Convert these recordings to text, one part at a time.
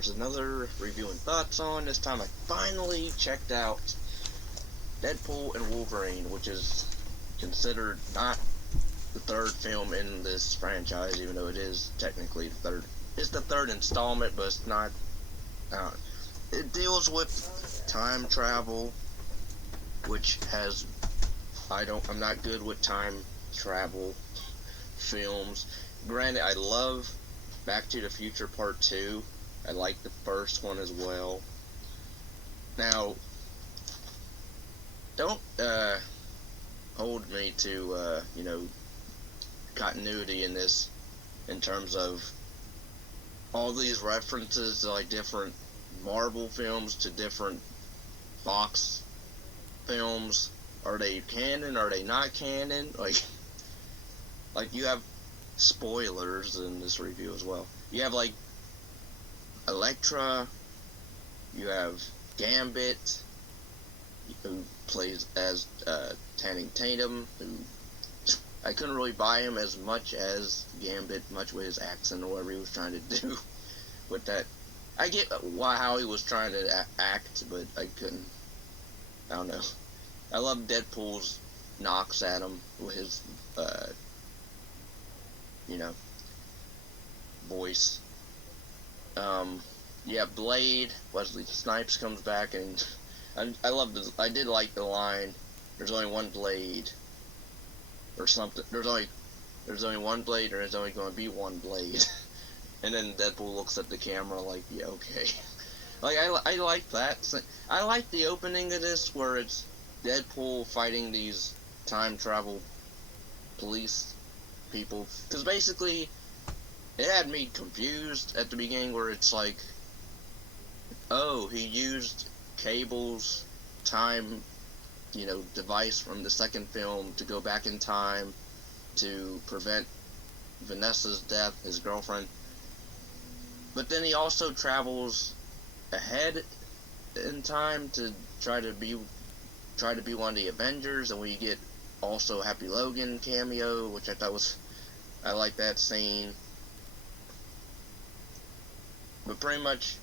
here's another review and thoughts on. This time I finally checked out Deadpool and Wolverine, which is considered not the third film in this franchise, even though it is technically the third. It's the third installment, but it's not. It deals with time travel, which has. I'm not good with time travel films. Granted, I love Back to the Future Part 2. I like the first one as well. Now, don't hold me to, continuity in this in terms of all these references to, like, different Marvel films to different Fox films. Are they canon? Are they not canon? Like you have spoilers in this review as well. You have, like, Elektra, you have Gambit, who plays as Channing Tatum, who I couldn't really buy him as much as Gambit, much with his accent or whatever he was trying to do with that. I get how he was trying to act, but I couldn't. I don't know. I love Deadpool's knocks at him with his, voice. Yeah, Blade, Wesley Snipes comes back, and I did like the line, there's only one Blade, or something, there's only one Blade, or there's only going to be one Blade, and then Deadpool looks at the camera like, yeah, okay. Like, I like that. I like the opening of this, where it's Deadpool fighting these time travel police people, because basically, it had me confused at the beginning, where it's like, oh, he used Cable's time, device from the second film to go back in time to prevent Vanessa's death, his girlfriend. But then he also travels ahead in time to try to be one of the Avengers, and we get also Happy Logan cameo, which I like that scene. But pretty much,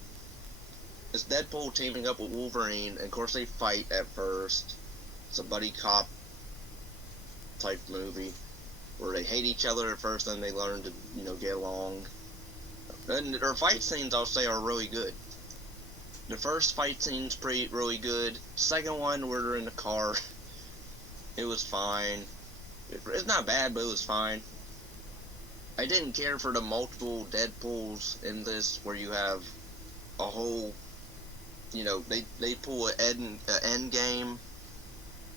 it's Deadpool teaming up with Wolverine, and of course they fight at first. It's a buddy cop type movie, where they hate each other at first, then they learn to, get along. And their fight scenes, I'll say, are really good. The first fight scene's really good. Second one, where they're in the car, it was fine. It's not bad, but it was fine. I didn't care for the multiple Deadpools in this, where you have a whole, they pull an end game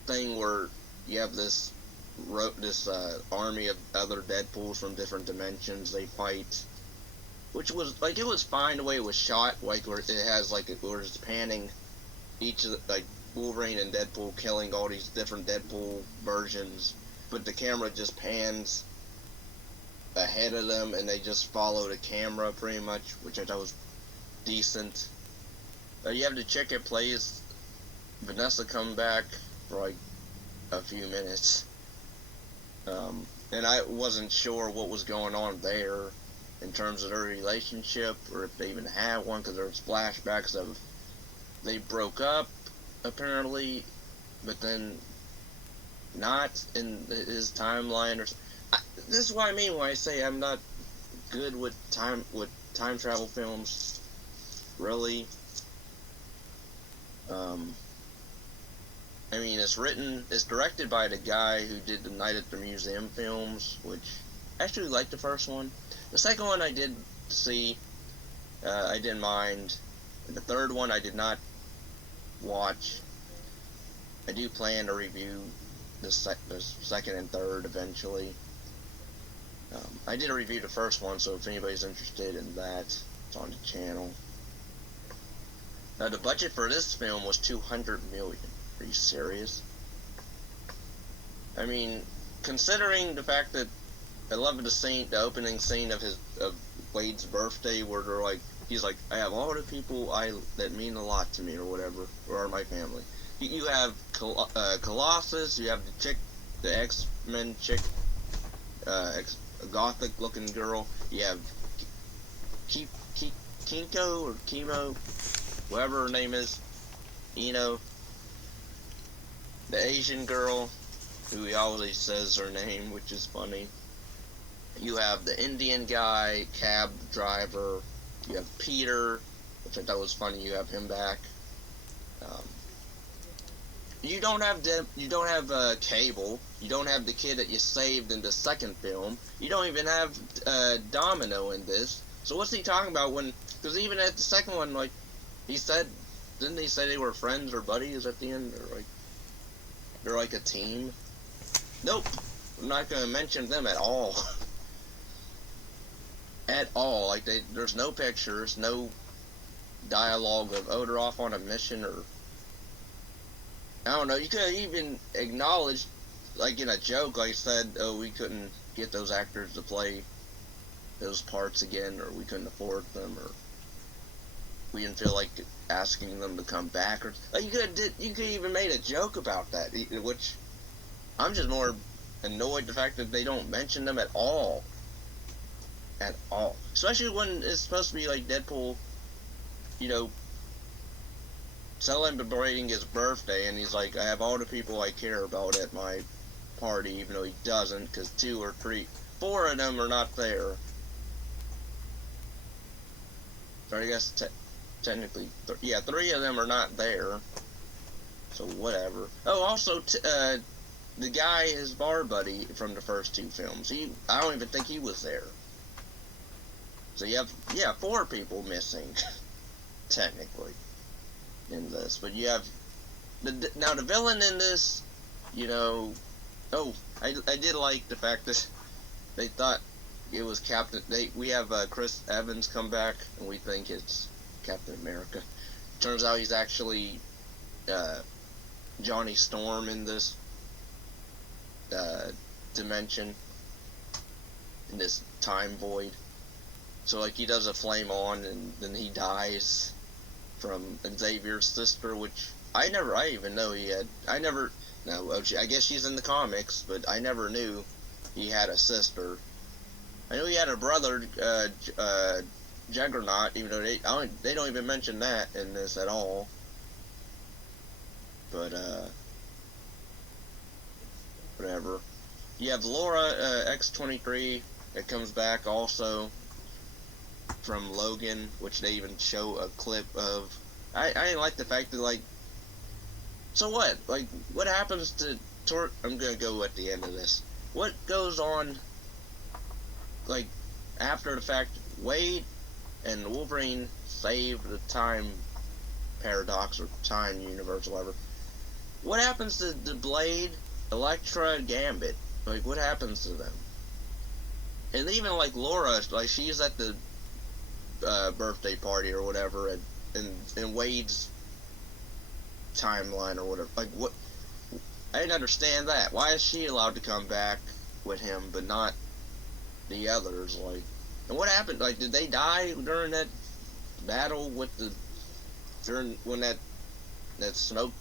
thing where you have this army of other Deadpools from different dimensions. They fight, which was, it was fine the way it was shot, where it has, where it's panning each of the, Wolverine and Deadpool killing all these different Deadpool versions, but the camera just pans ahead of them, and they just follow the camera pretty much, which I thought was decent. You have the chick that plays Vanessa come back for, a few minutes. And I wasn't sure what was going on there in terms of their relationship, or if they even had one, because there was flashbacks of they broke up, apparently, but then not in his timeline. This is what I mean when I say I'm not good with time travel films, really. I mean, it's directed by the guy who did the Night at the Museum films, which I actually liked the first one. The second one I did see, I didn't mind. The third one I did not watch. I do plan to review the second and third eventually. I did review the first one, so if anybody's interested in that, it's on the channel. The budget for this film was $200 million. Are you serious? I mean, considering the fact that I love the opening scene of Wade's birthday, where he's like, I have all the people that mean a lot to me, or whatever, or are my family. You have Colossus, you have the X-Men chick, gothic looking girl, you have Kinko or Chemo, whatever her name is, Eno, the Asian girl, who he always says her name, which is funny. You have the Indian guy, cab driver. You have Peter, which I thought was funny. You have him back. You don't have Cable. You don't have the kid that you saved in the second film. You don't even have Domino in this. So what's he talking about when? Because even at the second one, like he said, didn't he say they were friends or buddies at the end, or like they're like a team? Nope, I'm not gonna mention them at all. At all. Like there's no pictures, no dialogue of they're off on a mission, or I don't know. You could have even acknowledged, like in a joke, like said, "Oh, we couldn't get those actors to play those parts again, or we couldn't afford them, or we didn't feel like asking them to come back." Or like you could even made a joke about that, which I'm just more annoyed the fact that they don't mention them at all. At all, especially when it's supposed to be like Deadpool, you know, celebrating his birthday, and he's like, I have all the people I care about at my party, even though he doesn't, because 2 or 3, 4 of them are not there. So I guess technically, 3 of them are not there. So whatever. Oh, also, the guy, his bar buddy from the first 2 films, I don't even think he was there. So you have, 4 people missing, technically, in this. But you have, now the villain in this, you know, I did like the fact that they thought it was we have Chris Evans come back, and we think it's Captain America. Turns out he's actually Johnny Storm in this dimension, in this time void. So, like, he does a flame on, and then he dies from Xavier's sister, which I even know he had. I guess she's in the comics, but I never knew he had a sister. I knew he had a brother, Juggernaut, even though they don't even mention that in this at all. But, whatever. You have Laura, X-23, that comes back also from Logan, which they even show a clip of. I didn't like the fact that, like, so what? Like, what happens to I'm gonna go at the end of this. What goes on, like, after the fact, Wade and Wolverine save the time paradox, or time universe, or whatever. What happens to the Blade, Elektra, and Gambit? Like, what happens to them? And even, like, Laura, like, she's at the birthday party or whatever, in Wade's timeline or whatever. Like, what? I didn't understand that. Why is she allowed to come back with him, but not the others? Like, and what happened? Like, did they die during that battle with when that smoke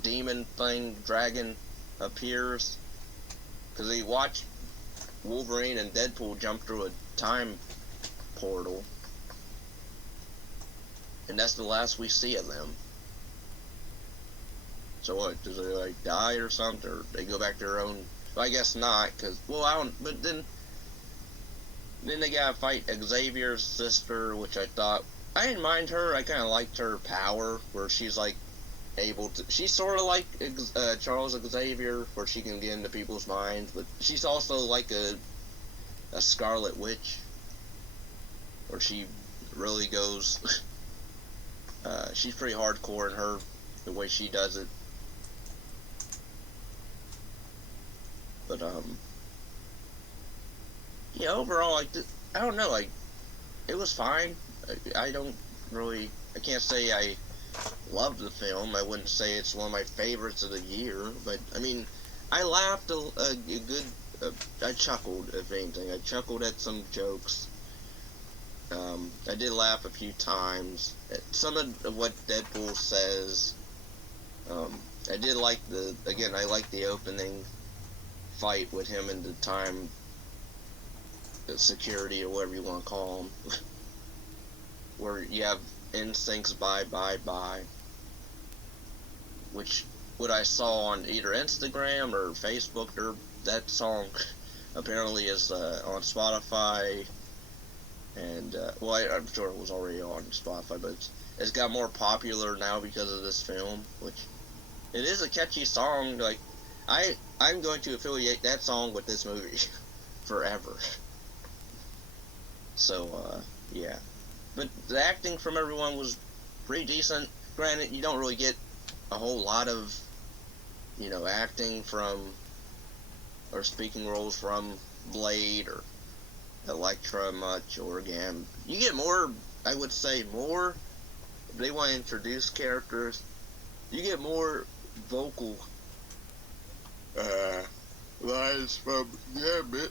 demon thing, dragon, appears? Because they watched Wolverine and Deadpool jump through a time portal. And that's the last we see of them. So what, does they, like, die or something? Or they go back to their own... Well, I guess not, because... Well, I don't... But then they gotta fight Xavier's sister, which I thought... I didn't mind her. I kind of liked her power, where she's, like, able to... She's sort of like Charles Xavier, where she can get into people's minds, but she's also like a Scarlet Witch, where she really goes... she's pretty hardcore in the way she does it. But, yeah, overall, like, I don't know, like, it was fine. I can't say I loved the film. I wouldn't say it's one of my favorites of the year, but, I mean, I laughed a good, I chuckled, if anything. I chuckled at some jokes. I did laugh a few times at some of what Deadpool says. I did like I like the opening fight with him and the time security, or whatever you want to call him. where you have Instinct's Bye Bye Bye, which what I saw on either Instagram or Facebook, that song apparently is on Spotify, and well, I'm sure it was already on Spotify, but it's got more popular now because of this film, which it is a catchy song. Like, I'm going to affiliate that song with this movie forever. So, yeah. But the acting from everyone was pretty decent. Granted, you don't really get a whole lot of, acting from, or speaking roles from Blade or Elektra much, or Gam. You get more, I would say more, if they want to introduce characters, you get more vocal lines from Gambit.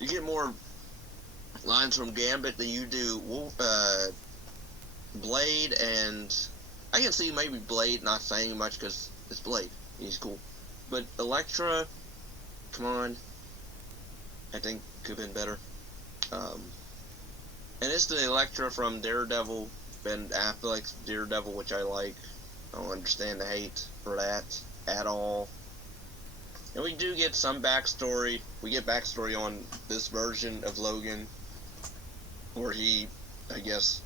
You get more lines from Gambit than you do Blade, and I can see maybe Blade not saying much because it's Blade. He's cool. But Elektra, come on. I think could have been better. And it's the Elektra from Daredevil, Ben Affleck's Daredevil, which I like. I don't understand the hate for that at all. And we do get some backstory. We get backstory on this version of Logan, where he, I guess,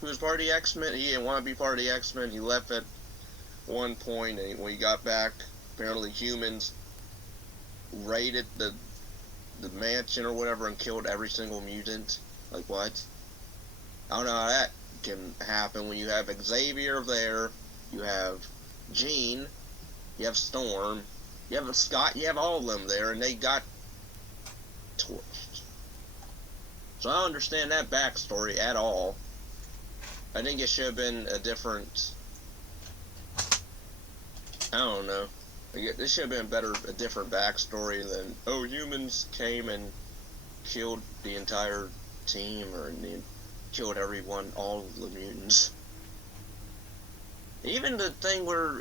he was part of the X-Men. He didn't want to be part of the X-Men. He left at one point, and when he got back, apparently humans raided the mansion or whatever and killed every single mutant. Like, what? I don't know how that can happen when you have Xavier there, you have Jean, you have Storm, you have Scott, you have all of them there, and they got torched. So I don't understand that backstory at all. I think it should have been a different, I don't know. This should have been a different backstory than, oh, humans came and killed the entire team, or killed everyone, all of the mutants. Even the thing where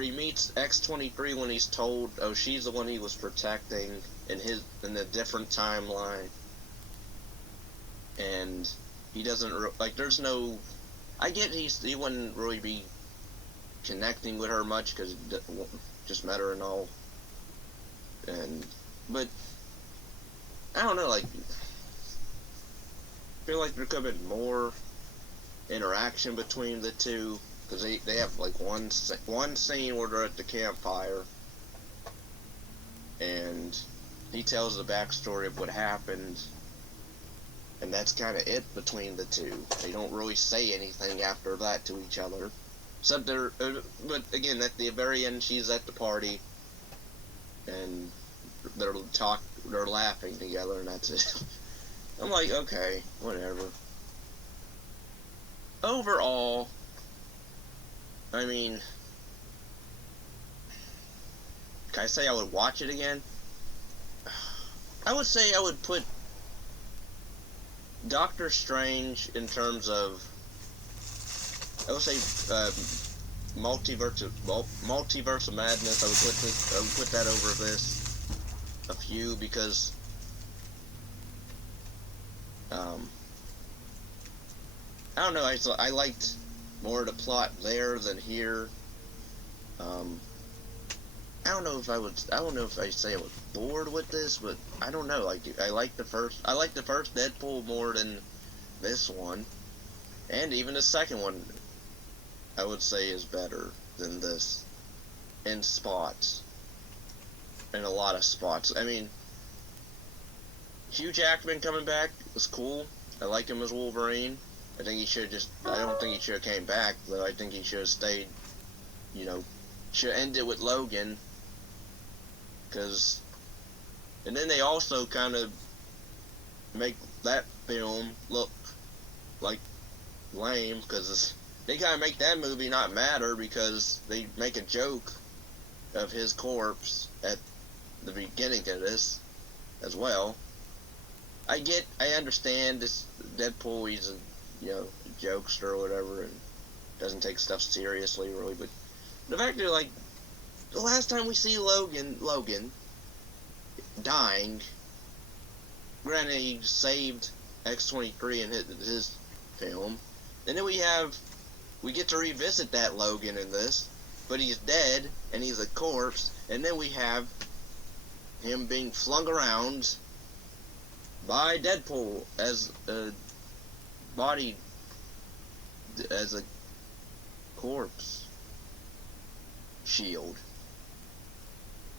he meets X-23 when he's told, oh, she's the one he was protecting in a different timeline, and he doesn't there's no. I get he wouldn't really be connecting with her much because it just met her and all, but I don't know, I feel like there could have been more interaction between the two, because they have one scene where they're at the campfire and he tells the backstory of what happened, and that's kind of it between the two. They don't really say anything after that to each other, except but again, at the very end, she's at the party and they're laughing together, and that's it. I'm like, okay, whatever. Overall, I mean, can I say I would watch it again? I would say I would put Doctor Strange in terms of, I would say, multiverse of madness. I would put that over this a few, because I don't know, I liked more of the plot there than here. I don't know if I say I was bored with this, but I don't know, I like the first Deadpool more than this one, and even the second one I would say is better than this in spots, in a lot of spots. I mean, Hugh Jackman coming back was cool. I like him as Wolverine. I don't think he should have came back, though. I think he should have stayed, should end it with Logan, and then they also kind of make that film look like lame, because they kind of make that movie not matter, because they make a joke of his corpse at the beginning of this as well. I understand this Deadpool, he's a jokester or whatever, and doesn't take stuff seriously really, but the fact that the last time we see Logan dying, granted he saved X-23 and his film. And then we get to revisit that Logan in this, but he's dead and he's a corpse. And then we have him being flung around by Deadpool as a body, as a corpse shield.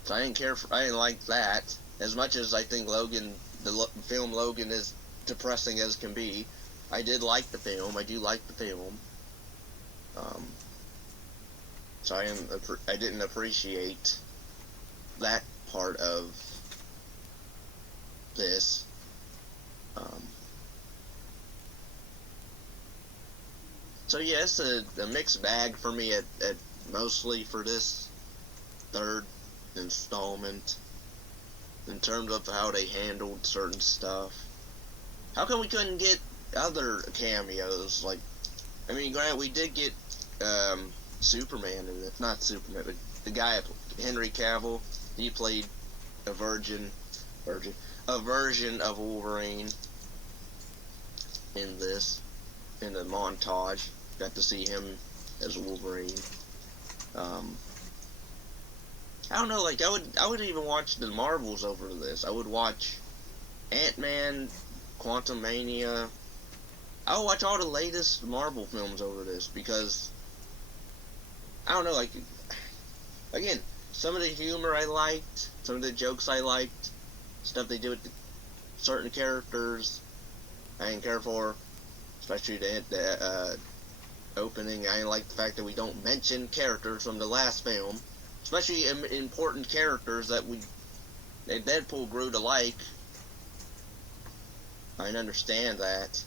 So I didn't like that as much as I think the film Logan is depressing as can be. I did like the film. I do like the film. So I didn't appreciate that part of this. So yeah, it's a mixed bag for me at mostly for this third installment in terms of how they handled certain stuff. How come we couldn't get other cameos? Like, I mean, granted, we did get Superman in it. Not Superman, but the guy, Henry Cavill. He played a version of Wolverine in the montage. Got to see him as Wolverine. I don't know, like, I would even watch the Marvels over this. I would watch Ant-Man, Quantumania. I would watch all the latest Marvel films over this because, I don't know, like, again, some of the humor I liked, some of the jokes I liked, stuff they do with certain characters I didn't care for, especially the opening. I didn't like the fact that we don't mention characters from the last film, especially important characters that Deadpool grew to like. I didn't understand that,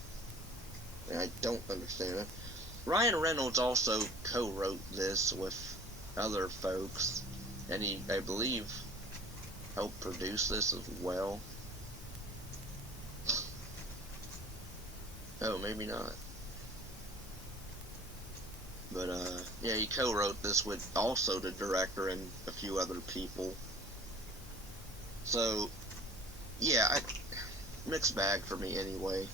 and I don't understand it. Ryan Reynolds also co-wrote this with other folks, and he, I believe, helped produce this as well. Oh, maybe not. But, yeah, he co-wrote this with also the director and a few other people. So, yeah, mixed bag for me anyway.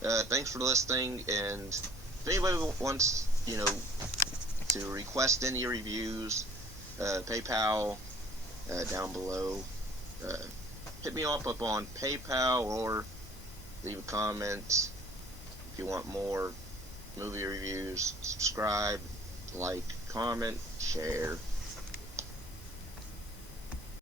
Thanks for listening, and if anybody wants, to request any reviews, PayPal, down below. Hit me up on PayPal or leave a comment if you want more movie reviews. Subscribe, like, comment, share.